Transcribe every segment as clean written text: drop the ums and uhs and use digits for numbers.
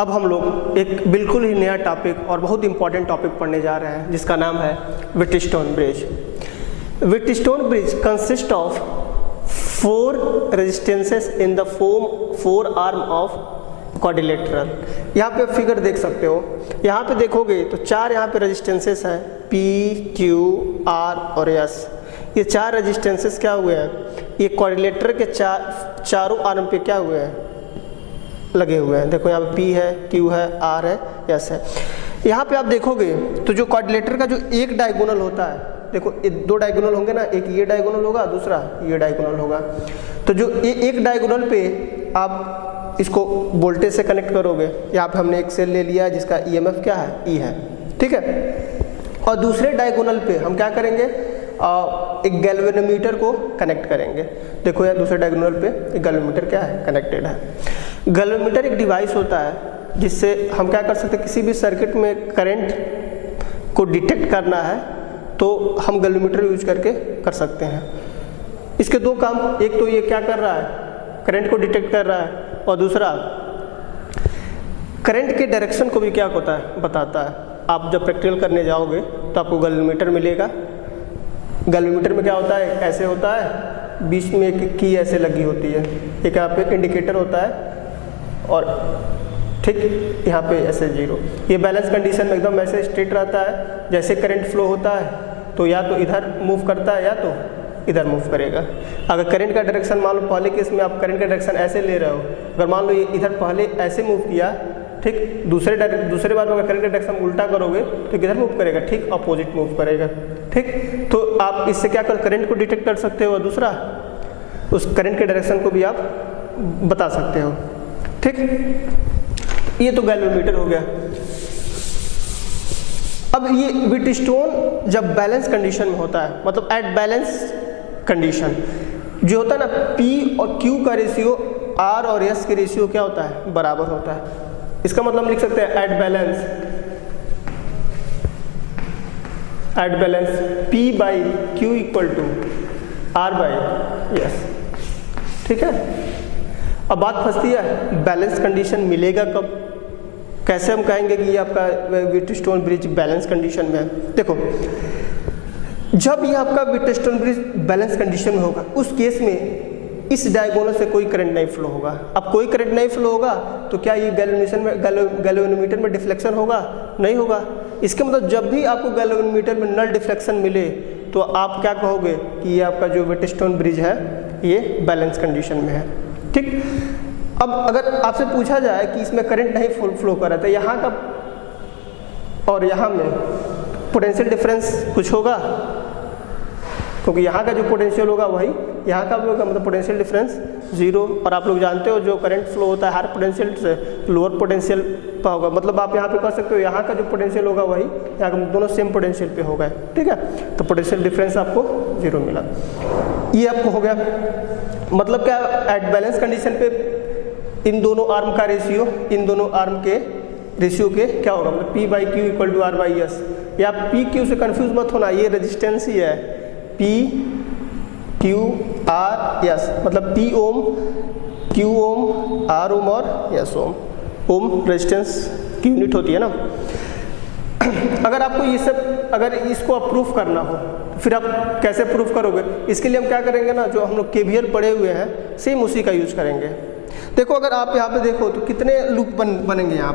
अब हम लोग एक बिल्कुल ही नया टॉपिक और बहुत इंपॉर्टेंट टॉपिक पढ़ने जा रहे हैं जिसका नाम है Wheatstone bridge. Wheatstone bridge consist of 4 resistances in the four arm of quadrilateral. यहाँ पे फिगर देख सकते हो, यहाँ पे देखोगे तो 4 यहाँ पे रेजिस्टेंसेस हैं, P, Q, R और S। ये 4 रेजिस्टेंसेस क्या हुए हैं, ये क्वाड्रिलेटरल के चारों आर्म पे क्या हुए हैं, लगे हुए हैं। देखो यहाँ पे P है, Q है, R है, S है। यहाँ पे आप देखोगे तो जो क्वाड्रिलेटरल का जो एक डायगोनल होता है, देखो 2 डायगोनल होंगे ना, एक ये डायगोनल होगा, दूसरा ये डायगोनल होगा। तो जो एक डायगोनल पे आप इसको वोल्टेज से कनेक्ट करोगे, यहाँ पे हमने एक सेल ले लिया है जिसका EMF क्या है, E है, ठीक है। और दूसरे डायगोनल पे हम क्या करेंगे, एक गैल्वेनोमीटर को कनेक्ट करेंगे। देखो यार दूसरे डायगोनल पे एक गैल्वेनोमीटर क्या है, कनेक्टेड है। गैल्वेनोमीटर एक डिवाइस होता है जिससे हम क्या कर सकते हैं, किसी भी सर्किट में करंट को डिटेक्ट करना है तो हम गैल्वेनोमीटर यूज करके कर सकते हैं। इसके 2 काम, एक तो ये क्या कर रहा है, करंट को डिटेक्ट कर रहा है, और दूसरा करंट के डायरेक्शन को भी क्या होता है, बताता है। आप जब प्रैक्टिकल करने जाओगे तो आपको गैल्वेनोमीटर मिलेगा। गैल्वेनोमीटर में क्या होता है, ऐसे होता है, बीच में एक की ऐसे लगी होती है, एक यहाँ पे इंडिकेटर होता है और ठीक यहाँ पे ऐसे 0। ये बैलेंस कंडीशन में एकदम ऐसे स्ट्रेट रहता है। जैसे करंट फ्लो होता है तो या तो इधर मूव करता है या तो इधर मूव करेगा। अगर करंट का डायरेक्शन मान लो पहले केस में आप करंट का डायरेक्शन ऐसे ले रहे हो, अगर मान लो ये इधर पहले ऐसे मूव किया, ठीक, दूसरे बार में अगर करंट का डायरेक्शन उल्टा करोगे तो किधर मूव करेगा, ठीक अपोजिट मूव करेगा, ठीक। तो आप इससे क्या कर करंट को डिटेक्ट कर सकते हो और दूसरा उस करंट के डायरेक्शन को भी आप बता सकते हो, ठीक। ये तो गैल्वेनोमीटर हो गया। अब ये व्हिटस्टोन जब बैलेंस कंडीशन में होता है, मतलब एट बैलेंस कंडीशन जो होता है ना, P और Q का रेशियो R और S के रेशियो क्या होता है, बराबर होता है। इसका मतलब लिख सकते हैं at balance P by Q equal to R by S, ठीक है। अब बात फंसती है, बैलेंस कंडीशन मिलेगा कब, कैसे हम कहेंगे कि ये आपका व्हिटस्टोन ब्रिज बैलेंस कंडीशन में है। देखो जब ये आपका व्हिटस्टोन ब्रिज बैलेंस कंडीशन में होगा, उस केस में इस डायगोनल से कोई करंट नहीं फ्लो होगा। अब कोई करंट नहीं फ्लो होगा तो क्या ये गैल्वेनोमीटर में डिफ्लेक्शन होगा, नहीं होगा। इसके मतलब जब भी आपको गैल्वेनोमीटर में नल डिफ्लेक्शन मिले तो आप क्या कहोगे कि ये आपका जो व्हिटस्टोन ब्रिज है ये बैलेंस कंडीशन में है, ठीक। अब अगर आपसे पूछा जाए कि इसमें करंट नहीं फ्लो कर रहा था, यहाँ का और यहाँ में पोटेंशियल डिफरेंस कुछ होगा, क्योंकि यहाँ का जो पोटेंशियल होगा वही यहाँ का भी होगा, मतलब पोटेंशियल डिफरेंस 0। और आप लोग जानते हो जो करंट फ्लो होता है हायर पोटेंशियल से लोअर पोटेंशियल पर होगा, मतलब आप यहाँ पे कह सकते हो यहाँ का जो पोटेंशियल होगा वही यहाँ का, दोनों सेम पोटेंशियल पे होगा, ठीक है। तो पोटेंशियल डिफरेंस आपको 0 मिला, ये आपको हो गया। मतलब क्या, एट बैलेंस कंडीशन पे इन दोनों आर्म का रेशियो, इन दोनों आर्म के रेशियो के क्या होगा, मतलब P by Q equal to R by S। या P Q से कंफ्यूज मत होना, ये रेजिस्टेंस ही है, P Q R S, मतलब P ओम, Q ओम, R ओम और S ओम। ओम रेजिस्टेंस की यूनिट होती है ना। अगर आपको ये सब, अगर इसको आप प्रूफ करना हो फिर आप कैसे प्रूफ करोगे, इसके लिए हम क्या करेंगे ना, जो हम लोग KVL पढ़े हुए हैं सेम उसी का यूज करेंगे। देखो अगर आप यहाँ पे देखो तो कितने लूप बनेंगे, यहाँ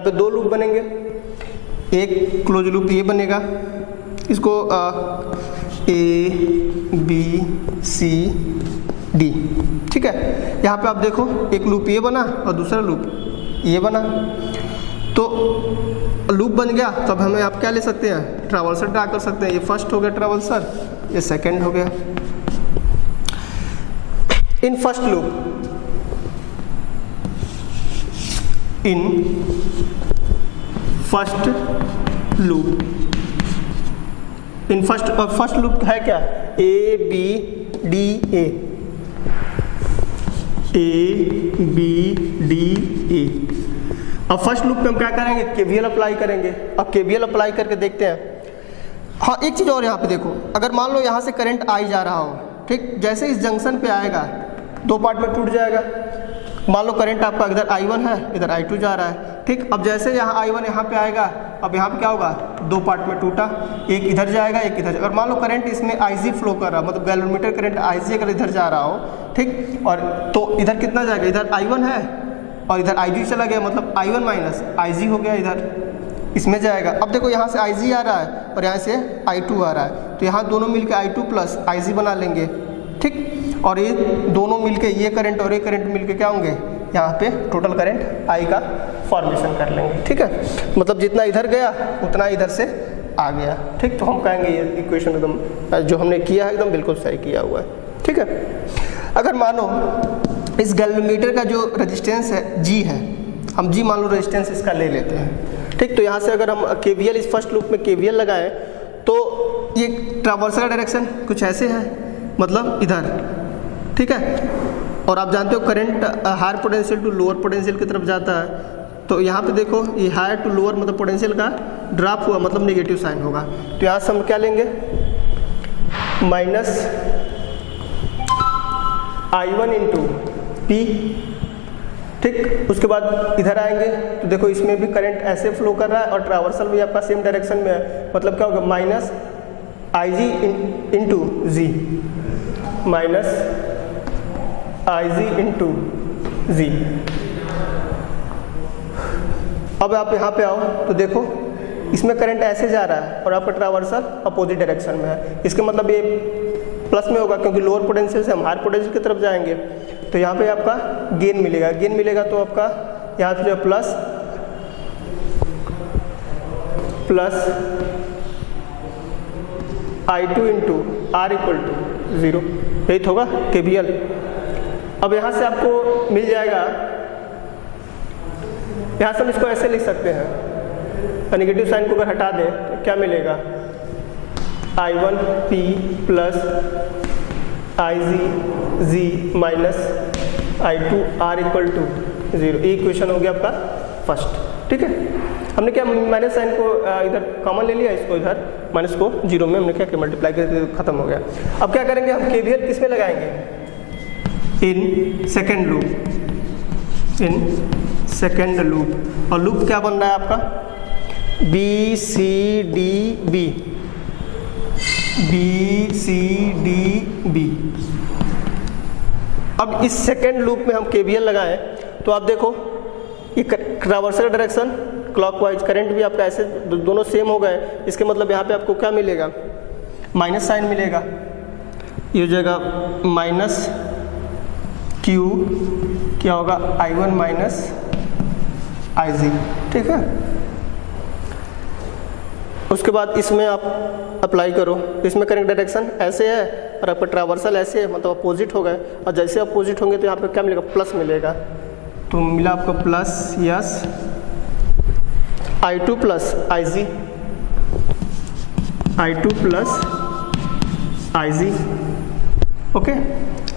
पे 2 लूप बनेंगे, एक क्लोज लूप ये बनेगा, इसको A B C D, ठीक है। यहाँ पे आप देखो एक लूप ये बना और दूसरा लूप ये बना, तो लूप बन गया। तो अब हमें आप क्या ले सकते हैं, ट्रैवर्सर ड्रा कर सकते हैं। ये फर्स्ट हो गया ट्रैवर्सर, ये सेकंड हो गया। In first loop, in first loop है क्या, A B D A, अब फर्स्ट लूप पे हम क्या करेंगे, KVL अप्लाई करेंगे। अब KVL अप्लाई करके देखते हैं। हाँ एक चीज़ और यहाँ पे देखो, अगर मान लो यहाँ से करंट आई जा रहा हो, ठीक, जैसे इस जंक्शन पे आएगा 2 पार्ट में टूट जाएगा, मान लो करंट आपका इधर I1 है, इधर I2 जा रहा है, ठीक। अब जैसे यहाँ I1 यहाँ पे आएगा, अब यहाँ पे क्या होगा, दो पार्ट में टूटा, एक इधर जाएगा एक इधर। और मान लो करंट इसमें IG फ्लो कर रहा है, मतलब गैल्वेनोमीटर करंट IG अगर इधर जा रहा हो, ठीक, और तो इधर कितना जाएगा, इधर I1 है और इधर IG चला गया, मतलब I1 माइनस IG हो गया, इधर इसमें जाएगा। अब देखो यहाँ से IG आ रहा है और यहाँ से I2 आ रहा है, तो यहाँ दोनों मिलके I2 प्लस IG बना लेंगे, ठीक। और ये दोनों मिलके, ये करंट और ये करंट मिलके क्या होंगे, यहाँ पे टोटल करंट I का फॉर्मेशन कर लेंगे, ठीक है। मतलब जितना इधर गया उतना इधर से आ गया, ठीक। तो हम कहेंगे ये इक्वेशन एकदम जो हमने किया है एकदम बिल्कुल सही किया हुआ है, ठीक है। अगर मानो इस गैल्वेनोमीटर का जो रेजिस्टेंस है G है, हम G मान लो रेजिस्टेंस इसका ले लेते हैं, ठीक। तो यहाँ से अगर हम KVL इस फर्स्ट लूप में KVL लगाएं तो ये ट्रावर्सल डायरेक्शन कुछ ऐसे है, मतलब इधर, ठीक है। और आप जानते हो current higher potential to lower potential की तरफ जाता है, तो यहाँ पे देखो ये हायर टू लोअर मतलब पोटेंशियल का ड्रॉप हुआ, मतलब नेगेटिव साइन होगा। तो यहाँ से हम क्या लेंगे, माइनस I1 इंटू P, ठीक। उसके बाद इधर आएंगे तो देखो इसमें भी करंट ऐसे फ्लो कर रहा है और ट्रावर्सल भी आपका सेम डायरेक्शन में है, मतलब क्या होगा, minus IG into Z, minus IG into Z। अब आप यहाँ पे आओ तो देखो इसमें करंट ऐसे जा रहा है और आपका ट्रावर्सल अपोजिट डायरेक्शन में है, इसका मतलब ये प्लस में होगा क्योंकि लोअर पोटेंशियल से हम हायर पोटेंशियल की तरफ जाएंगे। तो यहाँ पे आपका गेन मिलेगा, गेन मिलेगा तो आपका यहाँ पे जो plus I2 into R equal to 0, यही तो होगा KVL। अब यहाँ से आपको मिल जाएगा, यहाँ से हम इसको ऐसे लिख सकते हैं, नेगेटिव साइन को अगर हटा दें तो क्या मिलेगा, I1P plus IG minus I2R equal to 0। ये इक्वेशन हो गया आपका फर्स्ट, ठीक है। हमने क्या माइनस साइन को इधर कॉमन ले लिया, इसको इधर माइनस को 0 में हमने क्या मल्टीप्लाई कर खत्म हो गया। अब क्या करेंगे, हम KVL किस में लगाएंगे, in second loop, in second loop. और लूप क्या बन रहा है आपका, BCDB, BCDB। अब इस सेकेंड लूप में हम KVL लगाएं तो आप देखो ये ट्रावर्सल डायरेक्शन क्लॉकवाइज, करंट भी आपका ऐसे दोनों सेम हो गए, इसके मतलब यहाँ पे आपको क्या मिलेगा, माइनस साइन मिलेगा, ये हो जाएगा माइनस Q, क्या होगा I1 माइनस IG, ठीक है। उसके बाद इसमें आप अप्लाई करो, इसमें करंट डायरेक्शन ऐसे है और आपका ट्रावर्सल ऐसे है, मतलब अपोजिट हो गए, और जैसे अपोजिट होंगे तो यहाँ पे क्या मिलेगा, प्लस मिलेगा। तो मिला आपको plus, yes, I2 plus IG, I2 plus IG, okay.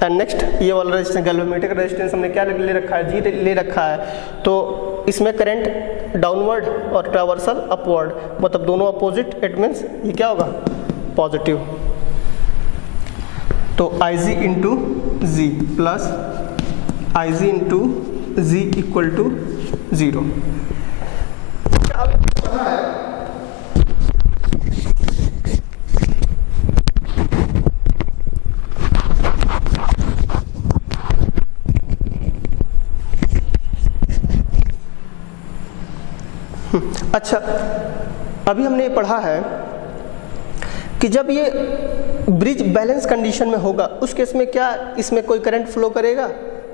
And next ये वाला रेजिस्टेंस, गैल्वेनोमीटर का रेजिस्टेंस हमने क्या ले रखा है, G ले रखा है। तो इसमें करंट डाउनवर्ड और ट्रावर्सल अपवर्ड, मतलब दोनों अपोजिट, इट मीन्स ये क्या होगा, पॉजिटिव। तो IG into Z plus IG into Z equal to 0। अच्छा, अभी हमने ये पढ़ा है कि जब ये ब्रिज बैलेंस कंडीशन में होगा उस केस में क्या इसमें कोई करंट फ्लो करेगा,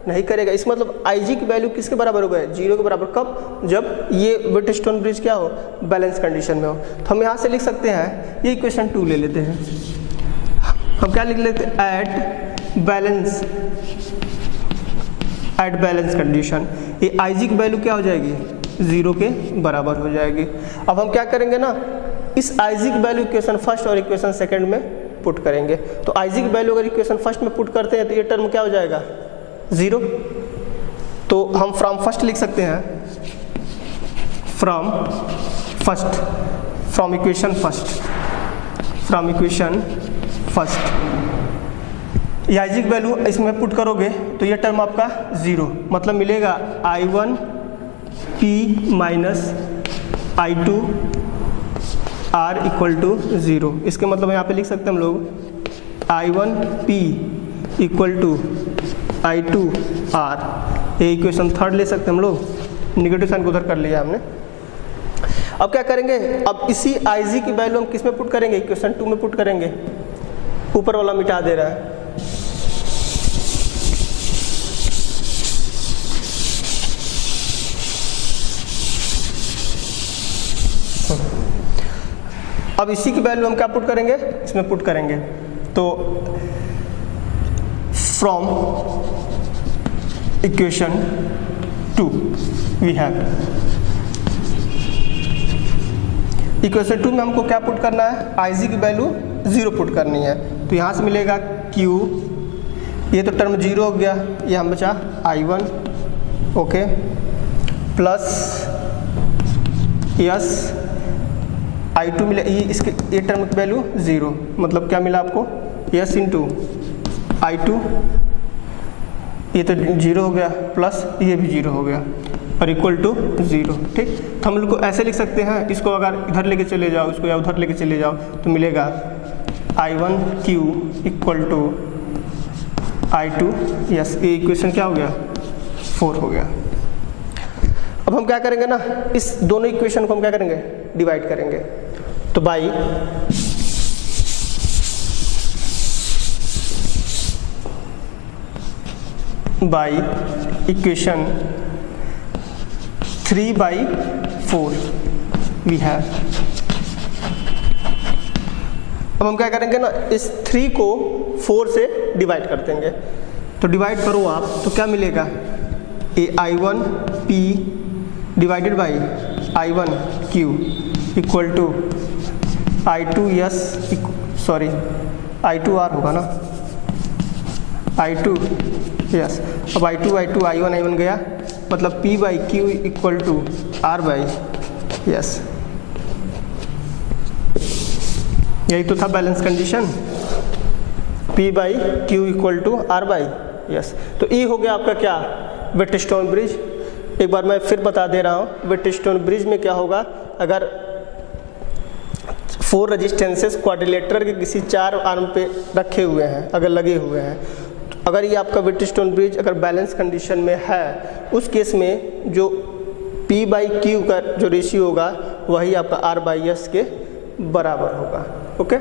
नहीं करेगा। इस मतलब IG की वैल्यू किसके बराबर होगा, 0 के बराबर। कब, जब ये व्हीटस्टोन ब्रिज क्या हो, बैलेंस कंडीशन में हो। तो हम यहाँ से लिख सकते हैं, ये इक्वेशन 2 ले लेते हैं, हम क्या लिख लेते हैं, एट बैलेंस कंडीशन ये IG की वैल्यू क्या हो जाएगी, 0 के बराबर हो जाएगी। अब हम क्या करेंगे ना, इस IG की वैल्यू इक्वेशन फर्स्ट और इक्वेशन सेकंड में पुट करेंगे। तो IG की वैल्यू अगर इक्वेशन फर्स्ट में पुट करते हैं तो ये टर्म क्या हो जाएगा, 0। तो हम फ्रॉम फर्स्ट लिख सकते हैं, फ्रॉम इक्वेशन फर्स्ट ये आई जी की वैल्यू इसमें पुट करोगे तो ये टर्म आपका 0, मतलब मिलेगा I1 P minus I2 R equal to 0। इसके मतलब यहाँ पे लिख सकते हैं हम लोग I1 P equal to I2 R। ये इक्वेशन थर्ड ले सकते हैं हम लोग, निगेटिव साइन को उधर कर लिया हमने। अब क्या करेंगे, अब इसी IG की वैल्यू हम किस में पुट करेंगे, इक्वेशन 2 में पुट करेंगे। ऊपर वाला मिटा दे रहा है, अब इसी की वैल्यू हम क्या पुट करेंगे, इसमें पुट करेंगे। तो from equation 2 we have, equation 2 में हमको क्या पुट करना है, IG की वैल्यू 0 पुट करनी है। तो यहाँ से मिलेगा Q, ये तो टर्म 0 हो गया, ये हम बचा I1 okay plus yes I2 मिले, इसके ये टर्म की वैल्यू 0, मतलब क्या मिला आपको यस इंटू I2, ये तो 0 हो गया प्लस ये भी 0 हो गया और इक्वल टू 0। ठीक, तो हम लोग को ऐसे लिख सकते हैं, इसको अगर इधर लेके चले जाओ, इसको या उधर लेके चले जाओ तो मिलेगा I1Q equal to I2 S. ये इक्वेशन क्या हो गया 4 हो गया। अब हम क्या करेंगे ना, इस दोनों इक्वेशन को हम क्या करेंगे, डिवाइड करेंगे। तो बाई इक्वेशन 3/4 वी हैव। अब हम क्या करेंगे ना, इस 3 को 4 से डिवाइड कर देंगे। तो डिवाइड करो आप तो क्या मिलेगा, a I1P divided by I1Q equal to I2S sorry I2R होगा ना, I2 यस। अब I2 I1 गया, मतलब P/Q इक्वल टू R/यस। यही तो था balance condition, P/Q equal to R/यस। तो ये हो गया आपका क्या, वेटस्टोन ब्रिज। एक बार मैं फिर बता दे रहा हूँ, वेटस्टोन ब्रिज में क्या होगा, अगर 4 रेजिस्टेंसेस क्वाड्रिलेटरल के किसी 4 आर्म पे रखे हुए हैं, अगर लगे हुए हैं, तो अगर ये आपका वेटस्टोन ब्रिज अगर बैलेंस कंडीशन में है, उस केस में जो P/Q का जो रेशियो होगा वही आपका R/S के बराबर होगा। ओके।